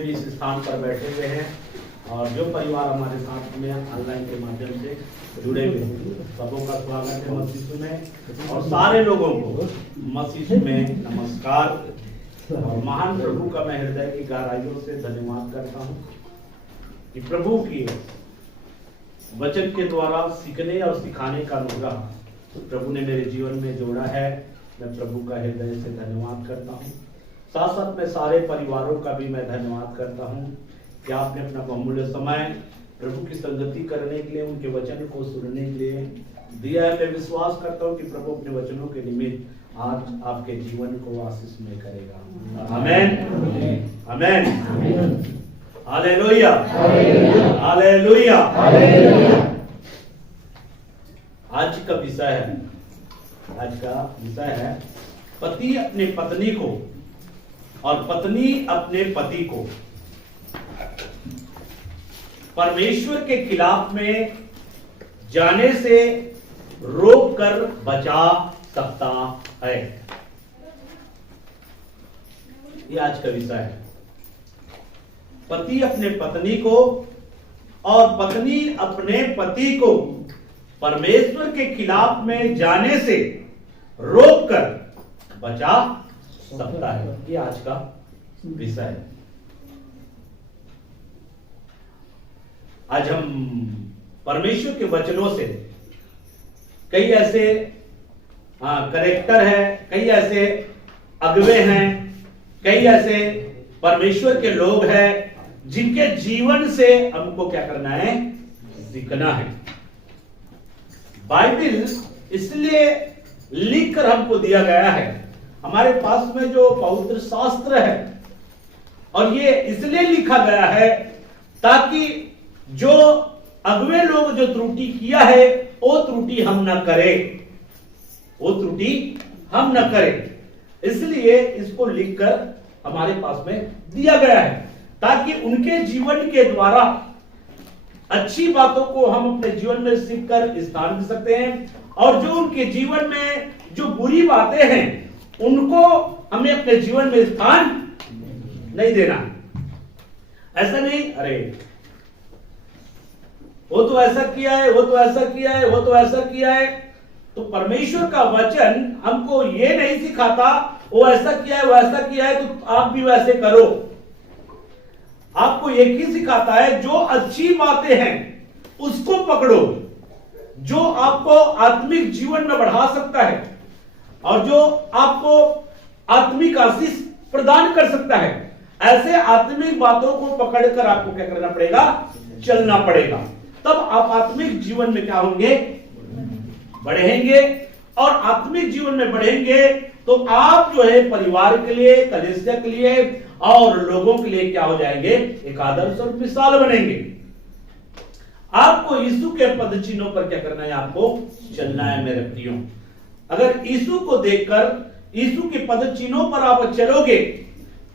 जितने भी इस स्थान पर बैठे हुए हैं और जो परिवार हमारे साथ में ऑनलाइन के माध्यम से जुड़े हुए हैं, सबों का स्वागत है मसीह में। और सारे लोगों को मसीह में नमस्कार। और महान प्रभु का मैं हृदय की गहराइयों से धन्यवाद करता हूँ कि प्रभु की वचन के द्वारा सीखने और सिखाने का अनुग्रह प्रभु ने मेरे जीवन में जोड़ा है। मैं प्रभु का हृदय से धन्यवाद करता हूँ। साथ साथ मैं सारे परिवारों का भी मैं धन्यवाद करता हूँ कि आपने अपना बहुमूल्य समय प्रभु की संगति करने के लिए, उनके वचन को सुनने के लिए दिया है। मैं विश्वास करता हूँ कि प्रभु अपने वचनों के निमित्त आज आपके जीवन को आशीषमय करेगा। आमेन, आमेन, हालेलुया, हालेलुया। आज का विषय है पति अपने पत्नी को और पत्नी अपने पति को परमेश्वर के खिलाफ में जाने से रोक कर बचा सकता है। ये आज का विषय है। पति अपने पत्नी को और पत्नी अपने पति को परमेश्वर के खिलाफ में जाने से रोक कर बचा सकता है। ये आज का विषय है। आज हम परमेश्वर के वचनों से कई ऐसे करेक्टर है, कई ऐसे अगुवे हैं, कई ऐसे परमेश्वर के लोग हैं जिनके जीवन से हमको क्या करना है, सीखना है। बाइबल इसलिए लिखकर हमको दिया गया है। हमारे पास में जो पवित्र शास्त्र है, और ये इसलिए लिखा गया है ताकि जो अगुवे लोग जो त्रुटि किया है वो त्रुटि हम न करें, वो त्रुटि हम न करें। इसलिए इसको लिखकर हमारे पास में दिया गया है ताकि उनके जीवन के द्वारा अच्छी बातों को हम अपने जीवन में सीखकर स्थान दे सकते हैं, और जो उनके जीवन में जो बुरी बातें हैं उनको हमें अपने जीवन में स्थान नहीं देना। ऐसा नहीं, अरे वो तो ऐसा किया है, वो तो ऐसा किया है, वो तो ऐसा किया है। तो परमेश्वर का वचन हमको ये नहीं सिखाता वो ऐसा किया है, वो ऐसा किया है तो आप भी वैसे करो। आपको एक ही सिखाता है, जो अच्छी बातें हैं उसको पकड़ो, जो आपको आत्मिक जीवन में बढ़ा सकता है और जो आपको आत्मिक आशीष प्रदान कर सकता है। ऐसे आत्मिक बातों को पकड़कर आपको क्या करना पड़ेगा, चलना पड़ेगा। तब आप आत्मिक जीवन में क्या होंगे, बढ़ेंगे। और आत्मिक जीवन में बढ़ेंगे तो आप जो है परिवार के लिए, कलीसिया के लिए और लोगों के लिए क्या हो जाएंगे, एक आदर्श और मिसाल बनेंगे। आपको यीशु के पद चिन्हों पर क्या करना है, आपको चलना है मेरे प्रियो। अगर यीशु को देखकर यीशु के पद चिन्हों पर आप चलोगे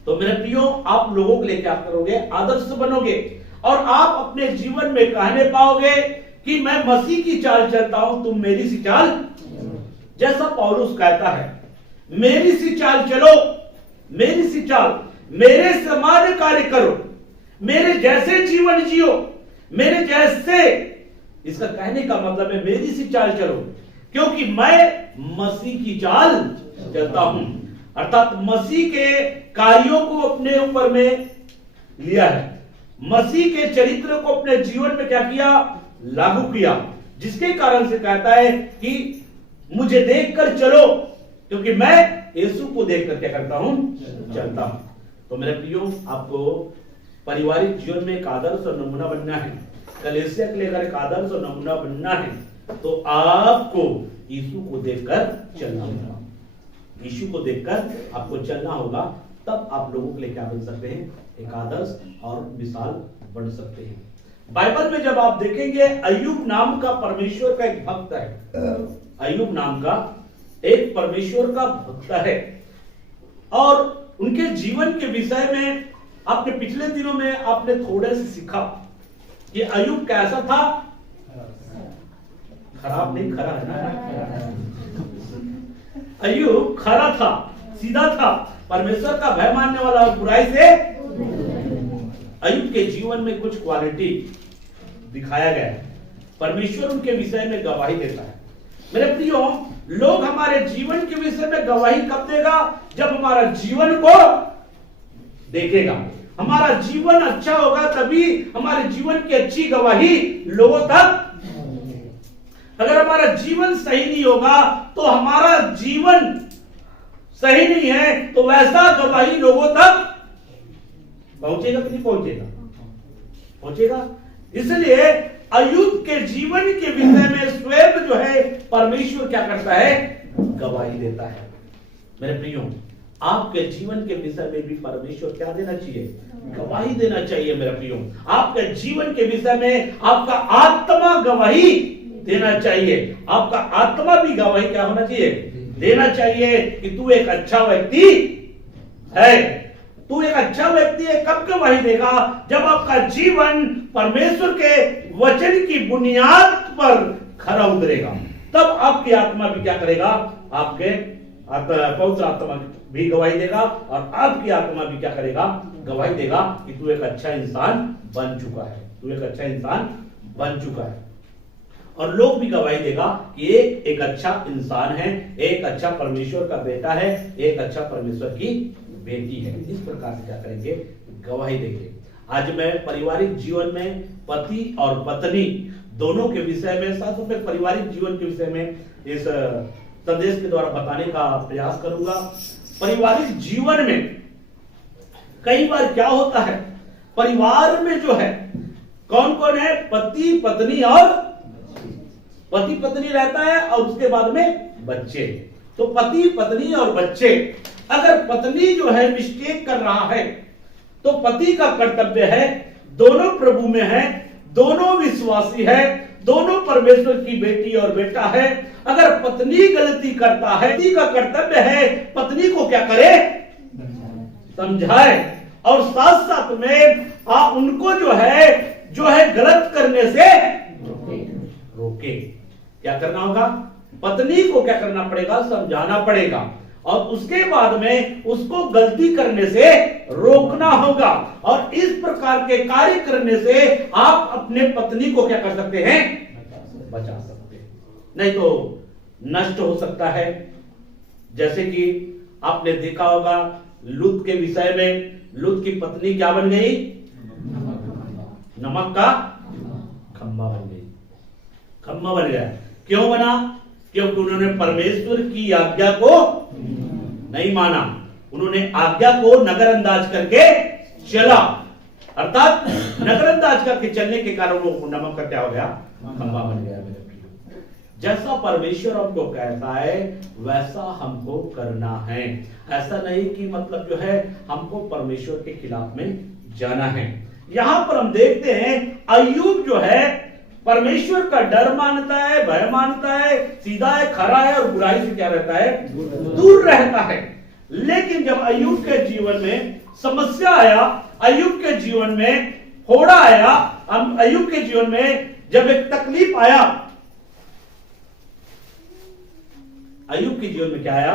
तो मेरे प्रियो आप लोगों के लिए क्या करोगे, आदर्श बनोगे। और आप अपने जीवन में कहने पाओगे कि मैं मसीह की चाल चलता हूं, तुम मेरी सी चाल, जैसा पौलुस कहता है, मेरी सी चाल चलो, मेरी सी चाल, मेरे समान कार्य करो, मेरे जैसे जीवन जियो, मेरे जैसे। इसका कहने का मतलब है मेरी सी चाल चलो, क्योंकि मैं मसीह की चाल चलता हूं। अर्थात मसीह के कार्यों को अपने ऊपर में लिया है, मसीह के चरित्र को अपने जीवन में क्या किया, लागू किया। जिसके कारण से कहता है कि मुझे देखकर चलो, क्योंकि मैं यीशु को देखकर क्या करता हूं, चलता हूं। तो मेरे प्रियो आपको पारिवारिक जीवन में एक आदर्श और नमूना बनना है, कलीसिया के लिए अगर एक आदर्श और नमूना बनना है तो आपको यीशु को देखकर चलना होगा। यीशु को देखकर आपको चलना होगा, तब आप लोगों के लिए क्या बन सकते हैं, एक आदर्श और मिसाल बन सकते हैं। बाइबल में जब आप देखेंगे, अय्यूब नाम का परमेश्वर का एक भक्त है, अय्यूब नाम का एक परमेश्वर का भक्त है, और उनके जीवन के विषय में आपने पिछले दिनों में आपने थोड़े से सीखा कि अय्यूब कैसा था। खराब नहीं, खरा है ना। अय्यूब खरा था, सीधा था, परमेश्वर का भय मानने वाला और बुराई से अय्यूब के जीवन में कुछ क्वालिटी दिखाया गया है। परमेश्वर उनके विषय में गवाही देता है। मेरे प्रियो, लोग हमारे जीवन के विषय में गवाही कब देगा? जब हमारा जीवन को देखेगा। हमारा जीवन अच्छा होगा तभी हमारे जीवन की अच्छी गवाही लोगों तक। अगर हमारा जीवन सही नहीं होगा तो हमारा जीवन सही नहीं है तो वैसा गवाही लोगों तक पहुंचेगा कि नहीं पहुंचेगा? पहुंचेगा। इसलिए अय्यूब के जीवन के विषय में स्वयं जो है परमेश्वर क्या करता है? गवाही देता है। मेरे प्रियो, आपके जीवन के विषय में भी परमेश्वर क्या देना चाहिए? गवाही देना चाहिए। मेरे प्रियो, आपके जीवन के विषय में आपका आत्मा गवाही देना चाहिए। आपका आत्मा भी गवाही क्या होना चाहिए? देना चाहिए कि तू एक अच्छा व्यक्ति है। तू एक अच्छा व्यक्ति है। कब गवाही देगा? जब आपका जीवन परमेश्वर के वचन की बुनियाद पर खरा उतरेगा, तब आपकी आत्मा भी क्या करेगा? आपके पवित्र आत्मा भी गवाही देगा और आपकी आत्मा भी क्या करेगा? गवाही देगा कि तू एक अच्छा इंसान बन चुका है। तू एक अच्छा इंसान बन चुका है। और लोग भी गवाही देगा कि ये एक अच्छा इंसान है, एक अच्छा परमेश्वर का बेटा है, एक अच्छा परमेश्वर की बेटी है। इस प्रकार से क्या करेंगे? गवाही देंगे। आज मैं पारिवारिक जीवन में पति और पत्नी दोनों के विषय में, साथ में पारिवारिक जीवन के विषय में इस संदेश के द्वारा बताने का प्रयास करूंगा। पारिवारिक जीवन में कई बार क्या होता है? परिवार में जो है कौन कौन है? पति पत्नी और पति पत्नी रहता है और उसके बाद में बच्चे। तो पति पत्नी और बच्चे। अगर पत्नी जो है मिस्टेक कर रहा है तो पति का कर्तव्य है, दोनों प्रभु में है, दोनों विश्वासी है, दोनों परमेश्वर की बेटी और बेटा है। अगर पत्नी गलती करता है, पति का कर्तव्य है पत्नी को क्या करे? समझाए और साथ साथ में उनको जो है गलत करने से रोके। क्या करना होगा? पत्नी को क्या करना पड़ेगा? समझाना पड़ेगा और उसके बाद में उसको गलती करने से रोकना होगा। और इस प्रकार के कार्य करने से आप अपने पत्नी को क्या कर सकते हैं? बचा सकते हैं। नहीं तो नष्ट हो सकता है। जैसे कि आपने देखा होगा लूत के विषय में, लूत की पत्नी क्या बन गई? नमक का खंभा बन गई। खंभा बन गया। क्यों बना? क्योंकि उन्होंने परमेश्वर की आज्ञा को नहीं माना। उन्होंने आज्ञा को नजरअंदाज करके चला, अर्थात नजरअंदाज करके चलने के कारण वो नमक का क्या हो गया? खंभा बन गया। मेरे प्रियो, जैसा परमेश्वर हमको कहता है वैसा हमको करना है। ऐसा नहीं कि मतलब जो है हमको परमेश्वर के खिलाफ में जाना है। यहां पर हम देखते हैं अय्यूब जो है परमेश्वर का डर मानता है, भय मानता है, सीधा है, खरा है और बुराई से क्या रहता है? दूर रहता है। लेकिन जब अय्यूब के जीवन में समस्या आया, अय्यूब के जीवन में फोड़ा आया, अय्यूब के जीवन में जब एक तकलीफ आया, अय्यूब के जीवन में क्या आया?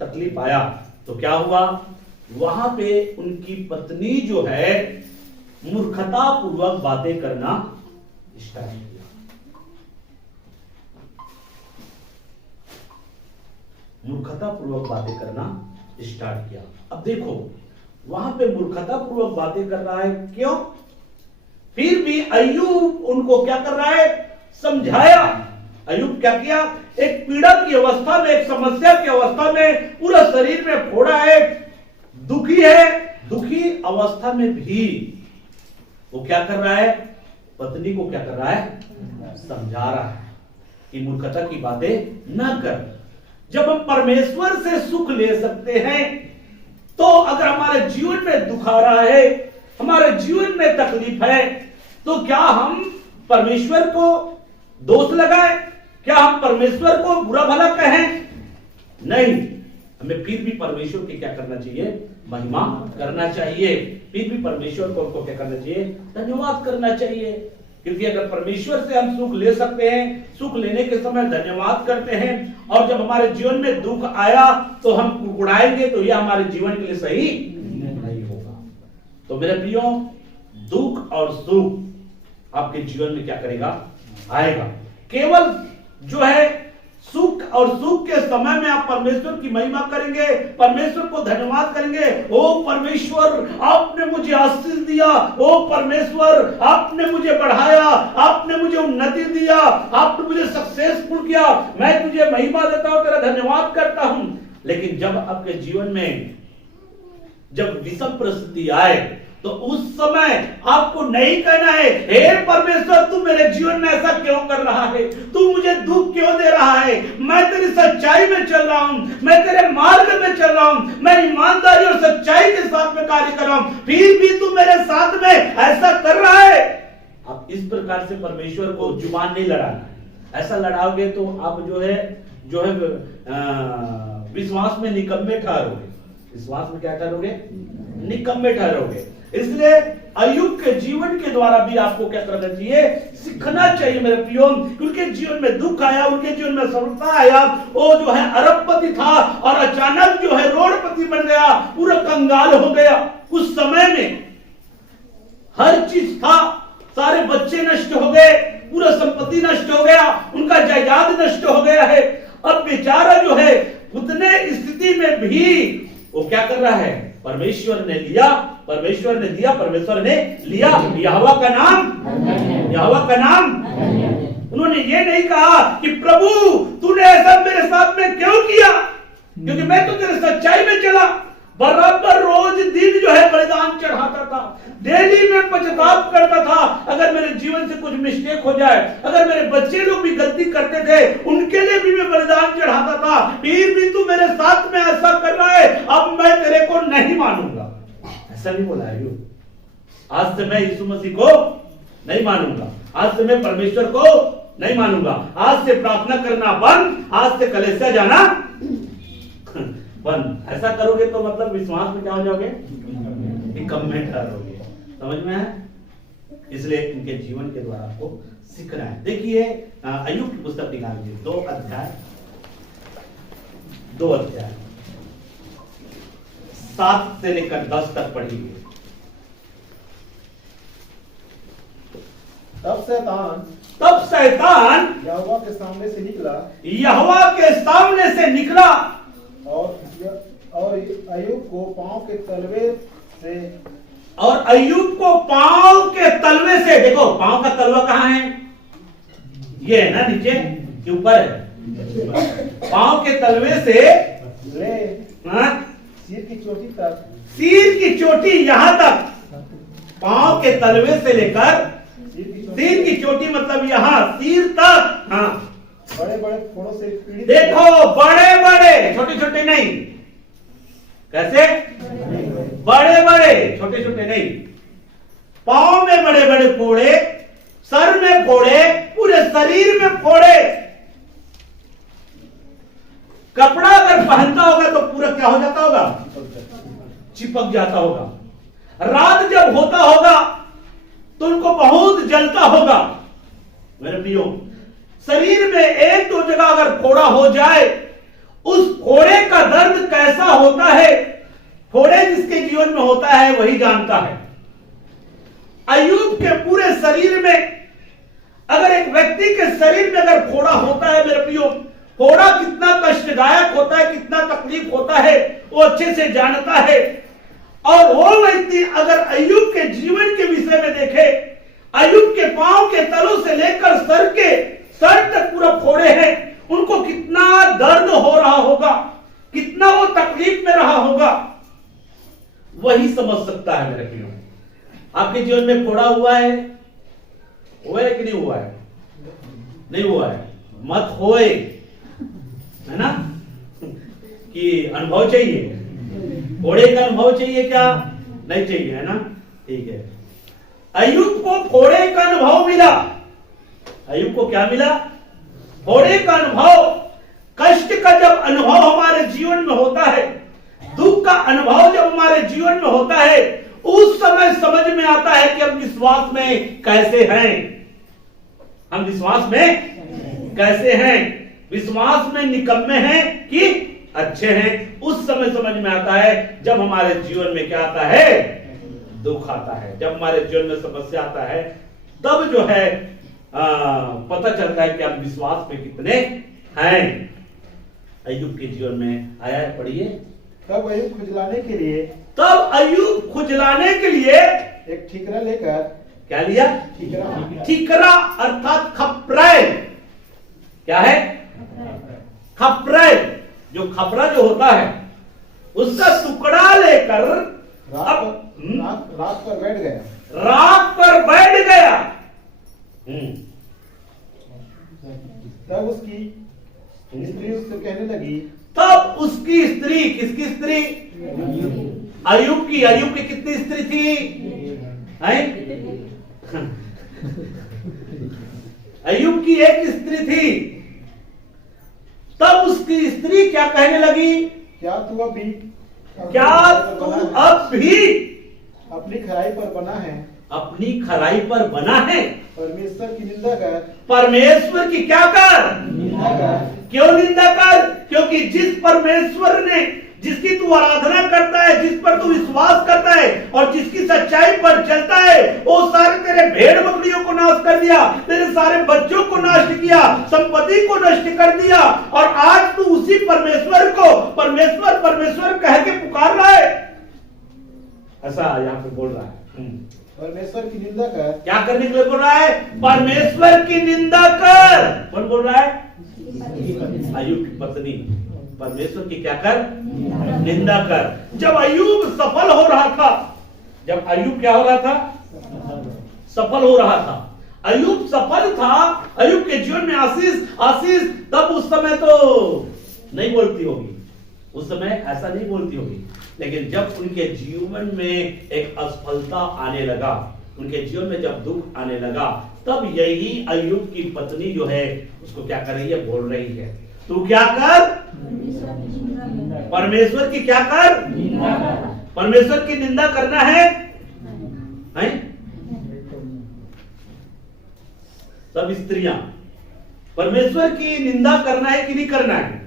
तकलीफ आया। तो क्या हुआ? वहां पे उनकी पत्नी जो है मूर्खता पूर्वक बातें करना स्टार्ट किया। मूर्खता पूर्वक बातें करना स्टार्ट किया। अब देखो वहां पे मूर्खता पूर्वक बातें कर रहा है। क्यों? फिर भी अय्यूब उनको क्या कर रहा है? समझाया। अय्यूब क्या किया? एक पीड़ा की अवस्था में, एक समस्या की अवस्था में, पूरा शरीर में फोड़ा है, दुखी है, दुखी अवस्था में भी वो क्या कर रहा है? पत्नी को क्या कर रहा है? समझा रहा है कि मूर्खता की बातें ना कर। जब हम परमेश्वर से सुख ले सकते हैं तो अगर हमारे जीवन में दुख आ रहा है, हमारे जीवन में तकलीफ है, तो क्या हम परमेश्वर को दोष लगाएं? क्या हम परमेश्वर को बुरा भला कहें? नहीं, हमें फिर भी परमेश्वर की क्या करना चाहिए? महिमा करना चाहिए। फिर भी परमेश्वर को क्या करना चाहिए? धन्यवाद करना चाहिए। क्योंकि अगर परमेश्वर से हम सुख ले सकते हैं, सुख लेने के समय धन्यवाद करते हैं, और जब हमारे जीवन में दुख आया तो हम कुड़कुड़ाएंगे, तो यह हमारे जीवन के लिए सही नहीं होगा। तो मेरे प्रियो, दुख और सुख आपके जीवन में क्या करेगा, आएगा। केवल जो है सुख और सुख के समय में आप परमेश्वर की महिमा करेंगे, परमेश्वर को धन्यवाद करेंगे। ओ परमेश्वर आपने मुझे आशीष दिया, ओ परमेश्वर आपने मुझे बढ़ाया, आपने मुझे उन्नति दिया, आपने मुझे सक्सेसफुल किया, मैं तुझे महिमा देता हूं, तेरा धन्यवाद करता हूं। लेकिन जब आपके जीवन में जब विषम परिस्थिति आए तो उस समय आपको नहीं कहना है, हे परमेश्वर तू मेरे जीवन में ऐसा क्यों कर रहा है, तू मुझे दुख क्यों दे रहा है, मैं तेरी सच्चाई में चल रहा हूं, मैं तेरे मार्ग में चल रहा हूं, मैं ईमानदारी और सच्चाई के साथ में कार्य कर रहा हूं, फिर भी तू मेरे साथ में ऐसा कर रहा है। आप इस प्रकार से परमेश्वर को जुबान नहीं लड़ाना। ऐसा लड़ाओगे तो आप जो है विश्वास में निकम्मे ठहरोगे। विश्वास में क्या ठहरोगे, निकम्मे ठहरोगे। इसलिए अय्यूब के जीवन के द्वारा भी आपको क्या करना चाहिए, सीखना चाहिए मेरे प्रियो। उनके जीवन में दुख आया, उनके जीवन में सफलता आया, वो जो है अरबपति था और अचानक जो है रोडपति बन गया, पूरा कंगाल हो गया। उस समय में हर चीज था, सारे बच्चे नष्ट हो गए, पूरा संपत्ति नष्ट हो गया, उनका जायदाद नष्ट हो गया है। अब बेचारा जो है उतने स्थिति में भी वो क्या कर रहा है, परमेश्वर ने लिया, परमेश्वर ने दिया, परमेश्वर ने लिया। यहोवा का नाम, यहोवा का नाम। उन्होंने ये नहीं कहा कि प्रभु तूने ऐसा मेरे साथ में क्यों किया, क्योंकि मैं तो तेरे सच्चाई में चला, बराबर रोज दिन जो है बलिदान चढ़ाता था, डेली में पश्चाताप करता था। अगर मेरे जीवन से कुछ मिस्टेक हो जाए, अगर मेरे बच्चे लोग भी गलती करते थे, उनके लिए भी मैं बलिदान चढ़ाता था, फिर भी तू मेरे साथ में ऐसा कर रहा है, अब मैं तेरे को नहीं मानूंगा। ऐसा नहीं बोला है। आज से मैं यीशु मसीह को नहीं मानूंगा, आज से मैं परमेश्वर को नहीं मानूंगा, आज से प्रार्थना करना बंद, आज से कलीसिया जाना बंद। ऐसा करोगे तो मतलब विश्वास में क्या हो जाओगे, निकम्मे ठहरोगे। समझ में है? इसलिए इनके जीवन के द्वारा आपको सीखना है। देखिए अय्यूब की पुस्तक निकाल लीजिए, 2 अध्याय 7 से लेकर 10 तक पढ़िए। तब शैतान यहोवा के सामने से निकला, यहोवा के सामने से निकला और अय्यूब को पांव के तलवे से, और अय्यूब को पांव के तलवे से, देखो पांव का तलवा कहां है, ये है ना, नीचे के ऊपर है। पांव के तलवे से ले सिर की चोटी तक, सिर की चोटी यहां तक, पांव के तलवे से लेकर सिर की चोटी मतलब यहां सिर तक। हाँ, बड़े बड़े फोड़ों से पीड़ित, देखो बड़े बड़े, छोटे छोटे नहीं। कैसे? बड़े बड़े, छोटे छोटे नहीं। पांव में बड़े बड़े फोड़े, सर में फोड़े, पूरे शरीर में फोड़े। कपड़ा अगर पहनता होगा तो पूरा क्या हो जाता होगा, चिपक जाता होगा। रात जब होता होगा तो उनको बहुत जलता होगा। मेरे प्रियो, शरीर में 1-2 जगह अगर फोड़ा हो जाए, उस फोड़े का दर्द कैसा होता है, फोड़े जिसके जीवन में होता है वही जानता है। अय्यूब के पूरे शरीर में, अगर एक व्यक्ति के शरीर में अगर फोड़ा होता है मेरे प्रियो, फोड़ा कितना कष्टदायक होता है, कितना तकलीफ होता है, वो अच्छे से जानता है। और वो व्यक्ति अगर अय्यूब के जीवन के विषय में देखे, अय्यूब के पांव के तलों से लेकर सर तक पूरा फोड़े हैं, उनको कितना दर्द हो रहा होगा, कितना वो तकलीफ में रहा होगा, वही समझ सकता है मेरे प्रियो। आपके जीवन में फोड़ा हुआ है कि नहीं हुआ है? नहीं हुआ है, मत होए, है ना, कि अनुभव चाहिए, फोड़े का अनुभव चाहिए क्या? नहीं चाहिए, है ना, ठीक है। अय्यूब को फोड़े का अनुभव मिला। अय्यूब को क्या मिला? फोड़े का अनुभव। कष्ट का जब अनुभव हमारे जीवन में होता है, दुख का अनुभव जब हमारे जीवन में होता है, उस समय समझ में आता है कि हम विश्वास में कैसे हैं, हम विश्वास में कैसे हैं, विश्वास में निकम्मे हैं कि अच्छे हैं। उस समय समझ में आता है जब हमारे जीवन में क्या आता है, दुख आता है, जब हमारे जीवन में समस्या आता है, तब जो है पता चलता है कि हम विश्वास में कितने हैं। अय्यूब के जीवन में आया है, पढ़िए। तब अय्यूब खुजलाने के लिए एक ठीकरा लेकर, क्या लिया? ठीकरा अर्थात खपराए। क्या है? खपराए। जो खपरा जो होता है उसका टुकड़ा लेकर रात पर बैठ गया। रात पर बैठ गया। तब उसकी स्त्री उससे कहने लगी। तब उसकी स्त्री, किसकी स्त्री? अय्यूब की। अय्यूब की कितनी स्त्री थी? अय्यूब की एक स्त्री थी। तब उसकी स्त्री क्या कहने लगी? क्या तू अब भी अपनी खराई पर बना है? अपनी खराई पर बना है? परमेश्वर की निंदा कर। परमेश्वर की क्या कर? निंदा कर। क्यों निंदा कर? क्योंकि जिस परमेश्वर ने, जिसकी तू आराधना करता है, जिस पर तू विश्वास करता है और जिसकी सच्चाई पर चलता है, वो सारे तेरे भेड़ बकरियों को नाश कर दिया, तेरे सारे बच्चों को नष्ट किया, संपत्ति को नष्ट कर दिया, और आज तू उसी परमेश्वर को परमेश्वर परमेश्वर कह के पुकार रहा है। ऐसा यहाँ पे बोल रहा है। परमेश्वर की निंदा कर। क्या करने के लिए बोल रहा है? परमेश्वर की निंदा कर। कौन बोल रहा है? अय्यूब की पत्नी। परमेश्वर की क्या कर? निंदा कर। जब अय्यूब सफल हो रहा था, जब अय्यूब क्या हो रहा था? सफल हो रहा था। अय्यूब सफल था, अय्यूब के जीवन में आशीष आशीष, तब उस समय तो नहीं बोलती होगी, उस समय ऐसा नहीं बोलती होगी। लेकिन जब उनके जीवन में एक असफलता आने लगा, उनके जीवन में जब दुख आने लगा, तब यही अय्यूब की पत्नी जो है उसको क्या कर रही है? बोल रही है, तू क्या कर? परमेश्वर की क्या कर? परमेश्वर की निंदा करना है? सब स्त्रियां परमेश्वर की निंदा करना है कि नहीं करना है?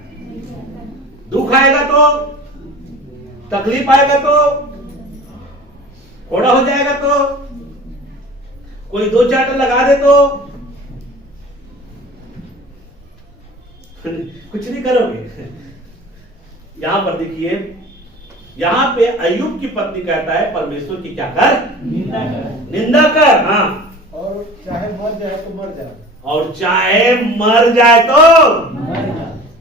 दुख आएगा तो, तकलीफ आएगा तो, घोड़ा हो जाएगा तो, कोई दो चांटा लगा दे तो कुछ नहीं करोगे। यहां पर देखिए, यहां पे अय्यूब की पत्नी कहता है परमेश्वर की क्या कर? निंदा कर। हाँ, और चाहे मर जाए तो मर जा। और चाहे मर जाए तो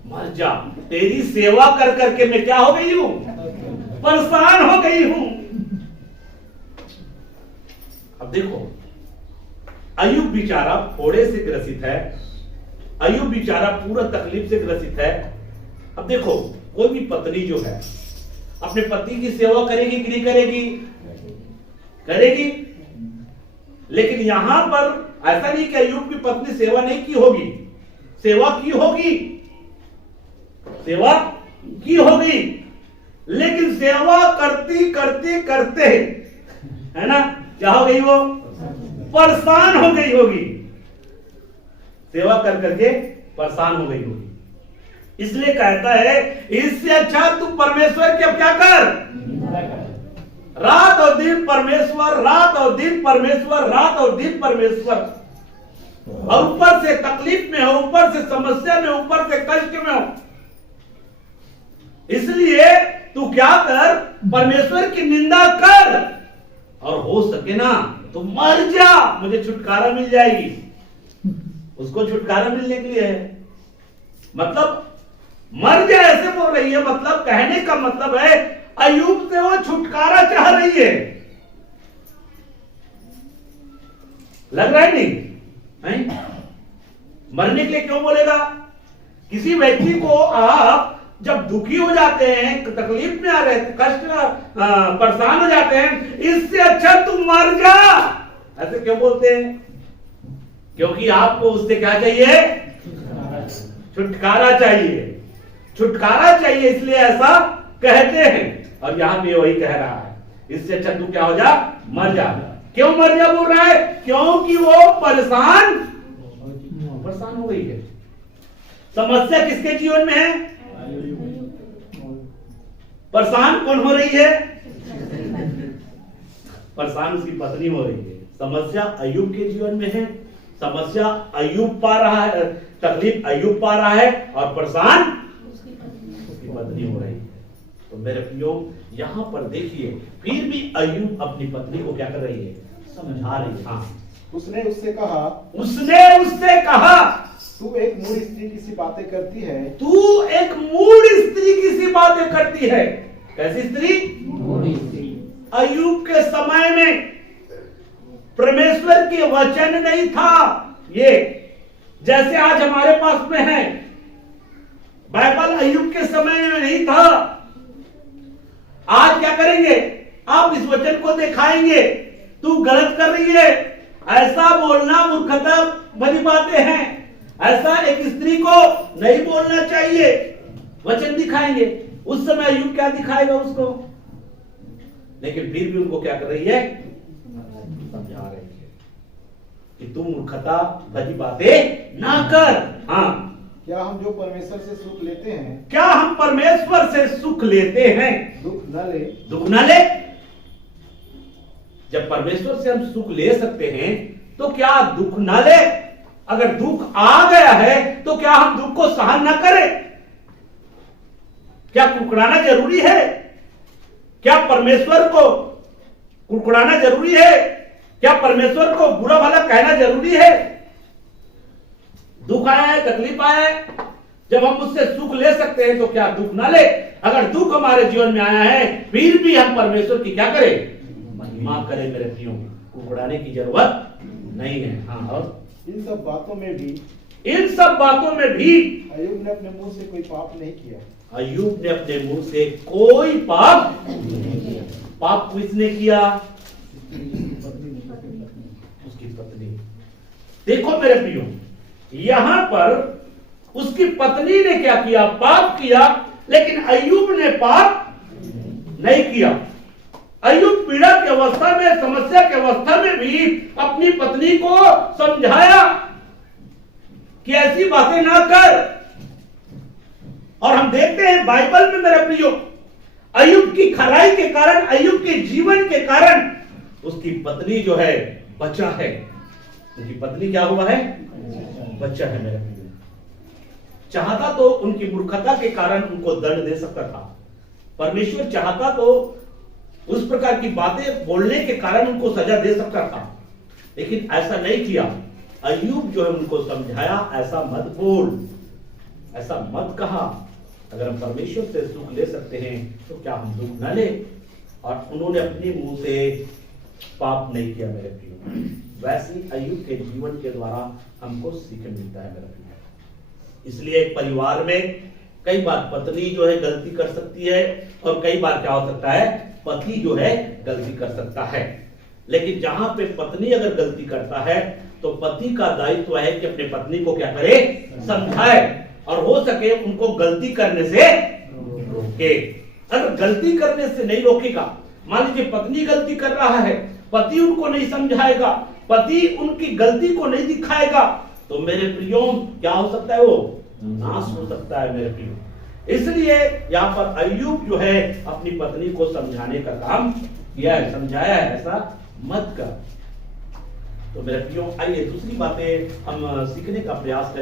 मर जा। तेरी सेवा कर करके मैं क्या हो गई हूं? परेशान हो गई हूं। अब देखो, अय्यूब बेचारा फोड़े से ग्रसित है, अय्यूब बेचारा पूरा तकलीफ से ग्रसित है। अब देखो, कोई भी पत्नी जो है अपने पति की सेवा करेगी कि नहीं करेगी? करेगी। लेकिन यहां पर ऐसा नहीं कि अय्यूब की पत्नी सेवा नहीं की होगी, सेवा की होगी, सेवा की होगी, लेकिन सेवा करती करते करते, है ना, क्या हो गई? वो परेशान हो गई होगी, सेवा कर करके परेशान हो गई होगी। इसलिए कहता है, इससे अच्छा तू परमेश्वर की अब क्या कर? रात और दिन परमेश्वर, रात और दिन परमेश्वर, रात और दिन परमेश्वर। और ऊपर से तकलीफ में हो, ऊपर से समस्या में, ऊपर से कष्ट में हो, इसलिए तू क्या कर? परमेश्वर की निंदा कर, और हो सके ना तो मर जा, मुझे छुटकारा मिल जाएगी। उसको छुटकारा मिलने के लिए है, मतलब मर जा ऐसे बोल रही है। मतलब कहने का मतलब है अय्यूब से वो छुटकारा चाह रही है। लग रहा है नहीं? मरने के लिए क्यों बोलेगा? किसी व्यक्ति को आप जब दुखी हो जाते हैं, तकलीफ में आ रहे हैं, कष्ट परेशान हो जाते हैं, इससे अच्छा तुम मर जा, ऐसे क्यों बोलते हैं? क्योंकि आपको उससे क्या चाहिए? छुटकारा चाहिए, छुटकारा चाहिए, इसलिए ऐसा कहते हैं। और यहां पे वही कह रहा है, इससे अच्छा तू क्या हो जा? मर जा। क्यों मर जा बोल रहा है? क्योंकि वो परेशान हो गई है। समस्या किसके जीवन में है? परेशान कौन हो रही है? परेशान उसकी पत्नी हो रही है। समस्या अय्यूब के जीवन में है, समस्या अय्यूब पा रहा है, तकलीफ अय्यूब पा रहा है और परेशान उसकी पत्नी हो रही है। तो मेरे प्रियो यहाँ पर देखिए, फिर भी अय्यूब अपनी पत्नी को क्या कर रही है, समझा रही है। हाँ, उसने उससे कहा, तू एक मूढ़ स्त्री की सी बातें करती है। तू एक मूढ़ स्त्री की सी बातें करती है। कैसी स्त्री? अय्यूब के समय में परमेश्वर के वचन नहीं था, ये जैसे आज हमारे पास में है। बाइबल अय्यूब के समय में नहीं था। आज क्या करेंगे, आप इस वचन को दिखाएंगे, तू गलत कर रही है, ऐसा बोलना मूर्खता भरी बातें हैं, ऐसा एक स्त्री को नहीं बोलना चाहिए। वचन दिखाएंगे। उस समय अय्यूब क्या दिखाएगा उसको, लेकिन फिर भी उनको क्या कर रही है, समझा रही है कि तुम मूर्खता भरी बातें ना कर। हाँ, क्या हम जो परमेश्वर से सुख लेते हैं, क्या हम परमेश्वर से सुख लेते हैं, दुख न ले। दुख न ले। जब परमेश्वर से हम सुख ले सकते हैं तो क्या दुख न ले? अगर दुख आ गया है तो क्या हम दुख को सहन न करें? क्या कुकड़ाना जरूरी है? क्या परमेश्वर को कुकड़ाना जरूरी है? क्या परमेश्वर को बुरा भला कहना जरूरी है? दुख आया है, तकलीफ आया है, जब हम उससे सुख ले सकते हैं तो क्या दुख ना ले? अगर दुख हमारे जीवन में आया है फिर भी हम परमेश्वर की क्या करें, महिमा करें। मेरे प्रियो, कुकड़ाने की जरूरत नहीं है। हाँ, और इन सब बातों में भी अय्यूब ने अपने मुंह से कोई पाप नहीं किया। अय्यूब ने अपने मुंह से कोई पाप नहीं किया। पाप किसने किया? उसकी पत्नी। देखो मेरे प्रियो, यहां पर उसकी पत्नी ने क्या किया, पाप किया, लेकिन अय्यूब ने पाप नहीं किया। अय्यूब पीड़ा की अवस्था में, समस्या की अवस्था में भी अपनी पत्नी को समझाया कि ऐसी बातें ना कर। और हम देखते हैं बाइबल में मेरे प्रियो, अय्यूब की खराई के कारण, अय्यूब के जीवन के कारण उसकी पत्नी जो है बचा है। उनकी पत्नी क्या हुआ है, बच्चा है। मेरे प्रियो, चाहता तो उनकी मूर्खता के कारण उनको दंड दे सकता था। परमेश्वर चाहता तो उस प्रकार की बातें बोलने के कारण उनको सजा दे सकता था, लेकिन ऐसा नहीं किया। अय्यूब जो है उनको समझाया, ऐसा मत बोल, ऐसा मत कहा। अगर हम परमेश्वर से सुख ले सकते हैं तो क्या हम दुख न ले? और उन्होंने अपने मुंह से पाप नहीं किया। मेरे प्रियो, वैसे ही अय्यूब के जीवन के द्वारा हमको सीख मिलता है। मेरे प्रियो, इसलिए एक परिवार में कई बार पत्नी जो है गलती कर सकती है, और कई बार क्या हो सकता है, पति जो है गलती कर सकता है। लेकिन जहां पे पत्नी अगर गलती करता है तो पति का दायित्व है कि अपने पत्नी को क्या करे, समझाए, और हो सके उनको गलती करने से रोके। अगर गलती करने से नहीं रोकेगा, मान लीजिए पत्नी गलती कर रहा है, पति उनको नहीं समझाएगा, पति उनकी गलती को नहीं दिखाएगा, तो मेरे प्रियो क्या हो सकता है, वो नाश हो सकता है। मेरे प्रियो, इसलिए यहाँ पर अय्यूब जो है अपनी पत्नी को समझाने का काम किया है, समझाया है, ऐसा मत कर। तो मेरे प्रियो, आइए दूसरी बातें हम सीखने का प्रयास करें।